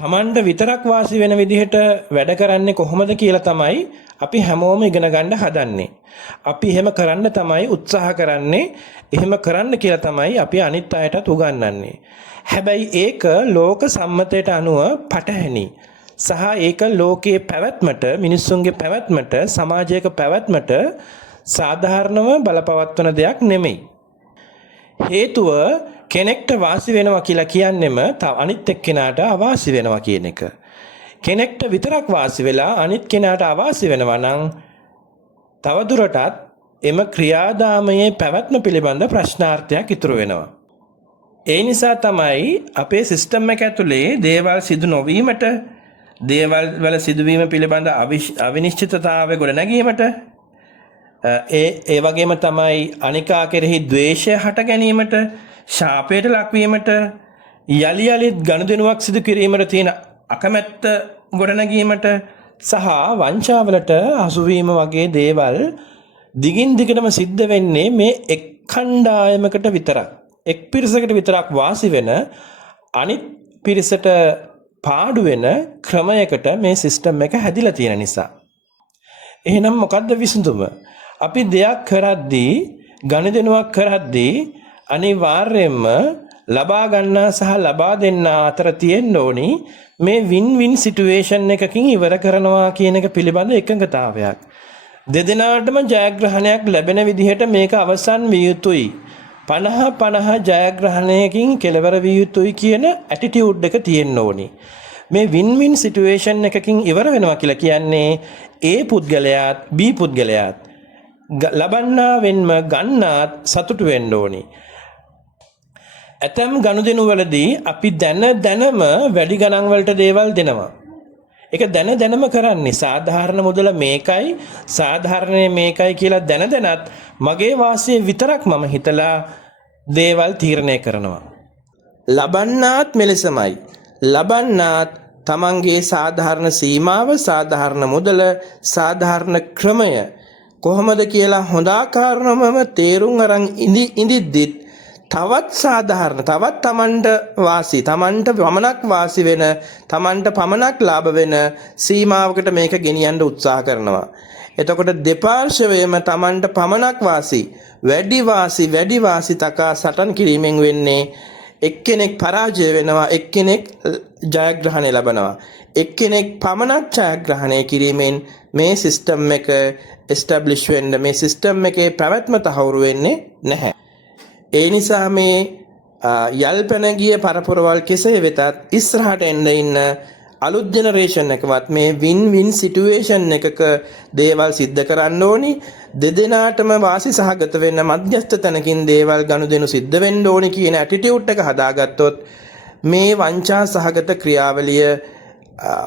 තමන්ට විතරක් වාසි වෙන විදිහට වැඩ කරන්නේ කොහොමද කියලා තමයි අපි හැමෝම ඉගෙන ගන්න හදන්නේ. අපි එහෙම කරන්න තමයි උත්සාහ කරන්නේ. එහෙම කරන්න කියලා තමයි අපි අනිත් අයටත් උගන්වන්නේ. හැබැයි ඒක ලෝක සම්මතයට අනුව පටහැනි. සහ ඒක ලෝකයේ පැවැත්මට, මිනිස්සුන්ගේ පැවැත්මට, සමාජයක පැවැත්මට සාධාරණව බලපවත්වන දෙයක් නෙමෙයි. හේතුව කෙනෙක්ට වාසි වෙනවා කියලා කියන්නෙම අනිත් එක්කෙනාට අවාසි වෙනවා කියන එක. කෙනෙක්ට විතරක් වාසි වෙලා අනිත් කෙනාට අවාසි වෙනවා නම් තවදුරටත් එම ක්‍රියාදාමයේ පැවැත්ම පිළිබඳ ප්‍රශ්නාර්ථයක් ඉතුරු වෙනවා. ඒ නිසා තමයි අපේ සිස්ටම් එක ඇතුලේ දේවල් සිදු නොවීමට, දේවල් වල සිදුවීම පිළිබඳ අවිනිශ්චිතතාවය ගොඩනැගීමට, ඒ වගේම තමයි අනිකා කෙරෙහි ද්වේෂය හට ගැනීමට, ශාපයට ලක්වීමට, යලි යලිත් ගනුදෙනුවක් සිදු කිරීමට තියෙන අකමැත්ත ගොඩනැගීමට සහ වංචාවලට හසුවීම වගේ දේවල් දිගින් දිගටම සිද්ධ වෙන්නේ මේ එක් කණ්ඩායමකට විතරක්, එක් පිරිසකට විතරක් වාසි වෙන, අනිත් පිරිසට පාඩු වෙන ක්‍රමයකට මේ සිස්ටම් එක හැදිලා තියෙන නිසා. එහෙනම් මොකද්ද විසඳුම? අපි දෙයක් කරද්දී, ගනුදෙනුවක් කරද්දී අනිවාර්යයෙන්ම ලබා ගන්නා සහ ලබා දෙන්නා අතර තියෙන්න ඕනි මේ වින් වින් සිටුේෂන් එකකින් ඉවර කරනවා කියන එක පිළිබඳ එකඟතාවයක්. දෙදෙනාටම ජයග්‍රහණයක් ලැබෙන විදිහට මේක අවසන් විය යුතුයි. 50-50 ජයග්‍රහණයකින් කෙලවර විය යුතුයි කියන ඇටිටියුඩ් එක තියෙන්න ඕනි. මේ වින් වින් සිටුේෂන් එකකින් ඉවර වෙනවා කියලා කියන්නේ A පුද්ගලයාත් B පුද්ගලයාත් ලබන්නා වෙන්ම ගන්නාත් සතුටු වෙන්න ඕනි. ඇතම් ගනුදෙනු වලදී අපි දැනම වැඩි ගණන් වලට දේවල් දෙනවා. ඒක දැනම කරන්නේ සාධාරණ මුදල මේකයි, සාධාරණය මේකයි කියලා දැනත් මගේ වාසිය විතරක් මම හිතලා දේවල් තීරණය කරනවා. ලබන්නාත් මෙලෙසමයි. ලබන්නාත් තමන්ගේ සාධාරණ සීමාව, සාධාරණ මුදල, සාධාරණ ක්‍රමය කොහොමද කියලා හොඳාකාරවම තේරුම් අරන් ඉඳිද්දිත් තවත් සාධාරණ, තවත් තමන්ට වාසි, තමන්ට පමණක් වාසි වෙන, තමන්ට පමණක් ලාභ වෙන සීමාවකට මේක ගෙනියන්න උත්සාහ කරනවා. එතකොට දෙපාර්ශවයම තමන්ට පමණක් වාසි, වැඩි වාසි තකා සටන් කිරීමෙන් වෙන්නේ එක්කෙනෙක් පරාජය වෙනවා, එක්කෙනෙක් ජයග්‍රහණය ලබනවා. එක්කෙනෙක් පමණක් ජයග්‍රහණය කිරීමෙන් මේ සිස්ටම් එක එස්ටැබ්ලිෂ් වෙන්න, මේ සිස්ටම් එකේ පැවැත්ම තහවුරු වෙන්නේ නැහැ. ඒ නිසා මේ යල්පැන ගිය පරපුරවල් කෙසේ වෙතත් ඉස්සරහට එන්න ඉන්න අලුත් ජෙනරේෂන් එකවත් මේ වින් වින් සිටුේෂන් එකක දේවල් සිද්ධ කරන්න ඕනි. දෙදෙනාටම වාසි සහගත වෙන්න මධ්‍යස්ථ තැනකින් දේවල් ගනුදෙනු සිද්ධ වෙන්න ඕනි කියන ඇටිටියුඩ් එක හදාගත්තොත් මේ වංචා සහගත ක්‍රියාවලිය,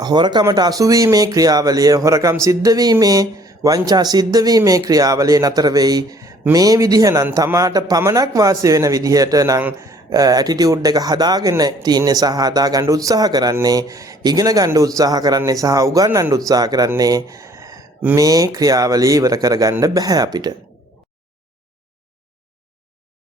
හොරකමට අසුවීමේ ක්‍රියාවලිය, හොරකම් සිද්ධ වීමේ, වංචා සිද්ධ වීමේ ක්‍රියාවලිය නතර වෙයි. මේ විදිහ නම් තමාට පමණක් වාසි වෙන විදිහට නම් ඇටිටියුඩ් එක හදාගෙන තියන්නේ සහ හදාගන්න උත්සාහ කරන්නේ, ඉගෙන ගන්න උත්සාහ කරන්නේ සහ උගන්වන්න උත්සාහ කරන්නේ මේ ක්‍රියාවලිය ඉවර කරගන්න බෑ අපිට.